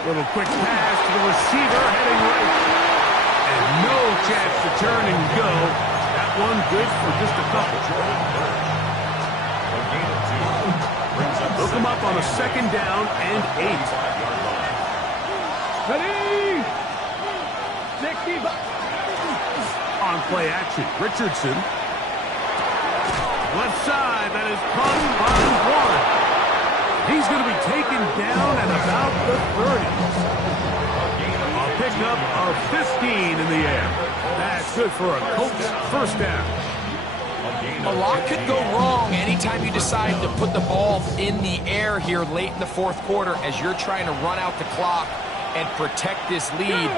Little quick pass to the receiver, heading right. And no chance to turn and go. That one good for just a couple. Look him up on a second down and 8. Ready? 60. On play action, Richardson. Left side, that is caught by 1. He's going to be taken down at about the 30. A pickup of 15 in the air. That's good for a Colts first down. A lot could go wrong anytime you decide to put the ball in the air here late in the fourth quarter as you're trying to run out the clock and protect this lead.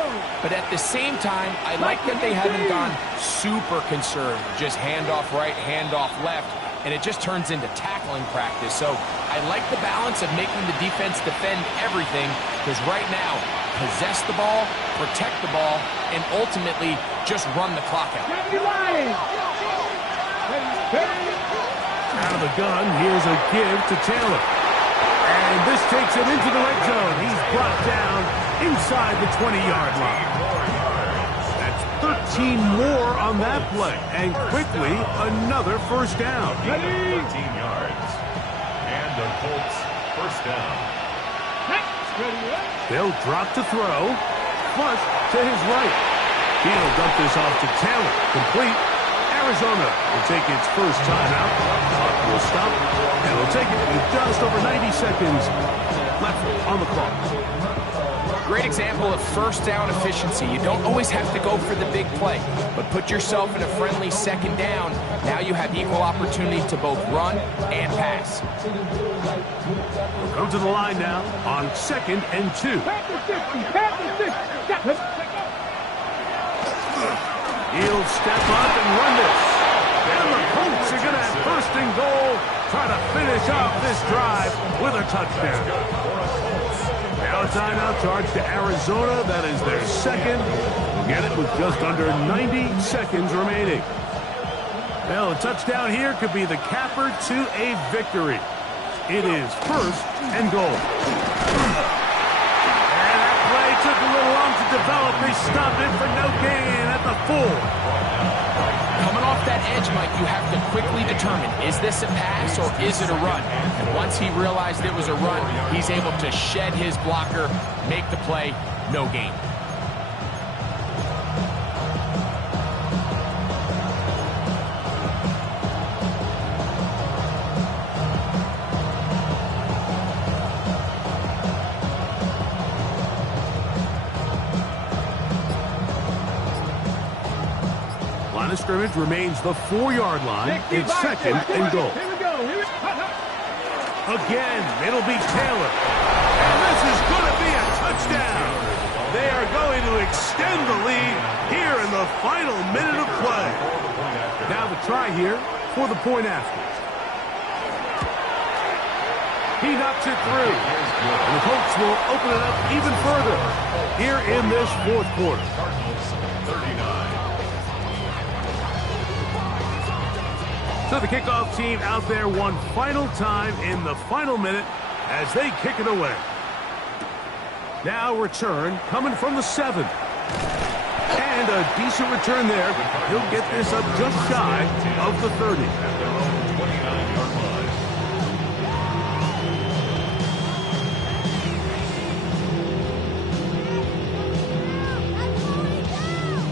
But at the same time, I like that they haven't gone super conservative. Just handoff right, handoff left. and it just turns into tackling practice. So I like the balance of making the defense defend everything, because right now, possess the ball, protect the ball, and ultimately just run the clock out. Out of the gun, here's a give to Taylor. And this takes him into the red zone. He's brought down inside the 20-yard line. That's 13 more on that play. And quickly, another first down. 13 yards. And the Colts first down. They'll drop to throw. Flush to his right. He'll dump this off to Taylor. Complete. Arizona will take its first timeout. Clock will stop, and we'll take it with just over 90 seconds left on the clock. Great example of first down efficiency. You don't always have to go for the big play, but put yourself in a friendly second down. Now you have equal opportunity to both run and pass. We'll come to the line now on 2nd and 2. He'll step up and run this. And the Colts are going to have first and goal, try to finish off this drive with a touchdown. Now a timeout charge to Arizona. That is their second. We'll get it with just under 90 seconds remaining. Well, a touchdown here could be the capper to a victory. It is first and goal. Took a little long to develop. They stopped it for no gain at the 4. Coming off that edge, Mike, you have to quickly determine, is this a pass or is it a run? And once he realized it was a run, he's able to shed his blocker, make the play, no gain. Line of scrimmage remains the 4-yard line. It's 2nd and goal. Again, it'll be Taylor. And this is going to be a touchdown. They are going to extend the lead here in the final minute of play. Now the try here for the point after. He knocks it through. And the Colts will open it up even further here in this 4th quarter. Cardinals 39. So the kickoff team out there one final time in the final minute as they kick it away. Now return coming from the 7. And a decent return there. He'll get this up just shy of the 30. At their own 29-yard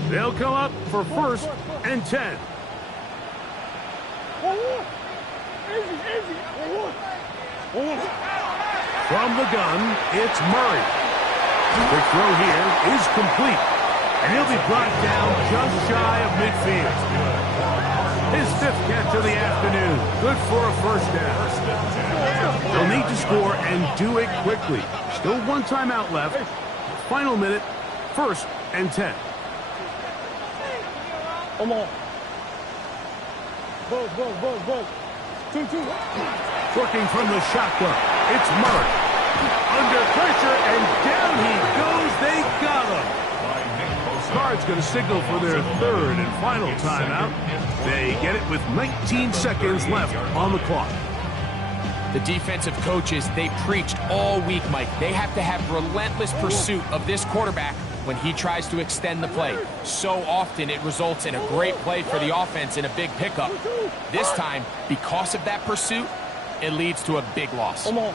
line. They'll come up for 1st and 10. From the gun, it's Murray. The throw here is complete. And he'll be brought down just shy of midfield. His 5th catch of the afternoon. Good for a first down. They'll need to score and do it quickly. Still one timeout left. Final minute, 1st and 10. Come on. Buzz. 2-2. Working from the shotgun, it's Murray. Under pressure, and down he goes. They got him. Cards going to signal for their 3rd and final timeout. They get it with 19 seconds left on the clock. The defensive coaches, they preached all week, Mike. They have to have relentless pursuit of this quarterback when he tries to extend the play. So often it results in a great play for the offense and a big pickup. This time, because of that pursuit, it leads to a big loss. Come on.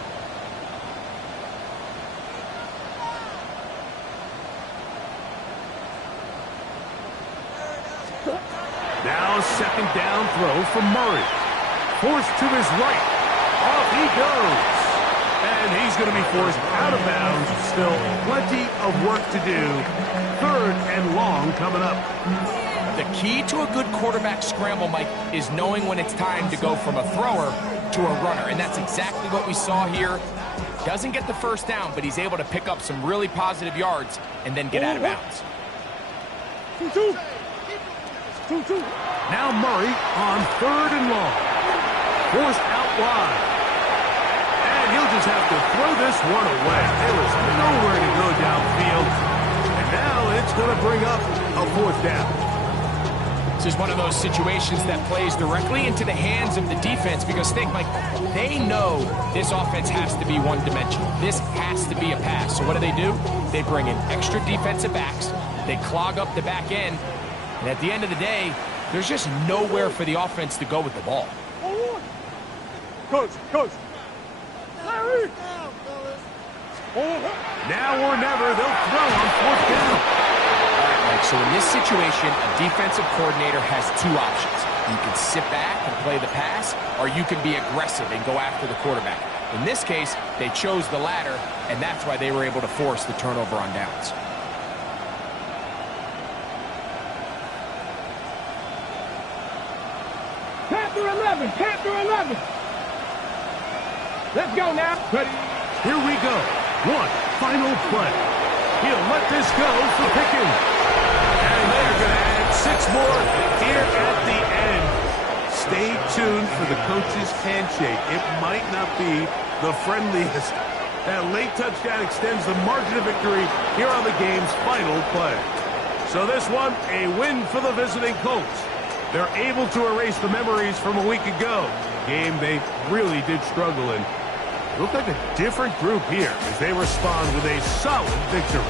Now a 2nd down throw from Murray. Forced to his right. Off he goes. And he's going to be forced out of bounds. Still plenty of work to do. 3rd and long coming up. The key to a good quarterback scramble, Mike, is knowing when it's time to go from a thrower to a runner. And that's exactly what we saw here. Doesn't get the first down, but he's able to pick up some really positive yards and then get out of bounds. 2-2. Now Murray on 3rd and long. forced out wide. And he'll just have to throw this one away. There was nowhere to go downfield. And now it's going to bring up a fourth down. This is one of those situations that plays directly into the hands of the defense because, think, Mike, they know this offense has to be one-dimensional. This has to be a pass. So what do? They bring in extra defensive backs. They clog up the back end. And at the end of the day, there's just nowhere for the offense to go with the ball. Coach. Now or never, they'll throw on fourth down. So in this situation, a defensive coordinator has two options. You can sit back and play the pass, or you can be aggressive and go after the quarterback. In this case, they chose the latter, and that's why they were able to force the turnover on downs. Panther 11. Let's go now. Ready? Here we go. One final play. He'll let this go for Pickens. And they're going to add 6 more here at the end. Stay tuned for the coach's handshake. It might not be the friendliest. That late touchdown extends the margin of victory here on the game's final play. So this one, a win for the visiting Colts. They're able to erase the memories from a week ago. Game they really did struggle in. Look like a different group here as they respond with a solid victory.